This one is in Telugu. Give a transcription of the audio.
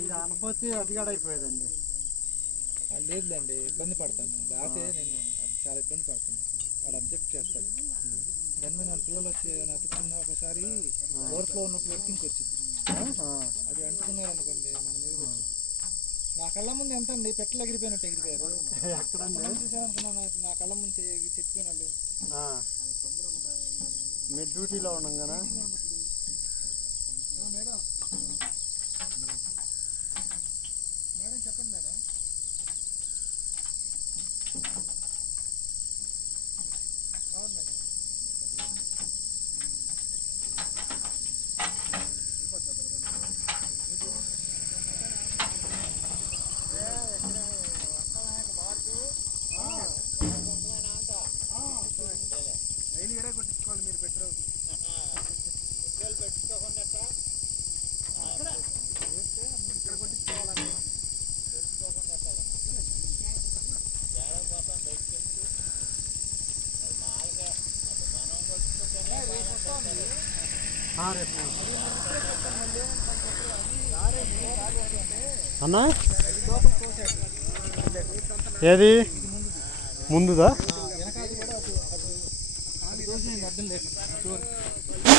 ఇది అనపోతే అదిగాడైపోయేదండి. లేదులేండి, ఇబ్బంది పడతాను. లేకపోతే నేను చాలా ఇబ్బంది పడతాను. వాడు అబ్జెక్ట్ చేస్తాడు. దాన్ని మన పిల్లలు వచ్చి అతుక్కున్న ఒకసారి ఓవర్ఫ్లో ఉన్నప్పుడు ఎర్తింగ్ వచ్చింది. అది అంటుకున్నారు అనుకోండి మన మీద. నా కళ్ళ ముందు ఎంత అండి పెట్టలు ఎగిరిపోయినట్టు ఎగిరిపోయారు. చూసారనుకున్నాను, నా కళ్ళ ముందు చచ్చిపోయిన వాళ్ళు. మీరు డ్యూటీలో ఉన్నాం కదా మేడం. మేడం చెప్పండి మేడం. అవును మేడం. రైలు ఎడే కొట్టించుకోవాలి మీరు పెట్రోల్ పెట్టుకోకుండా ఇక్కడ కొట్టించుకోవాలండి. అన్నా ఏది ముందుదా?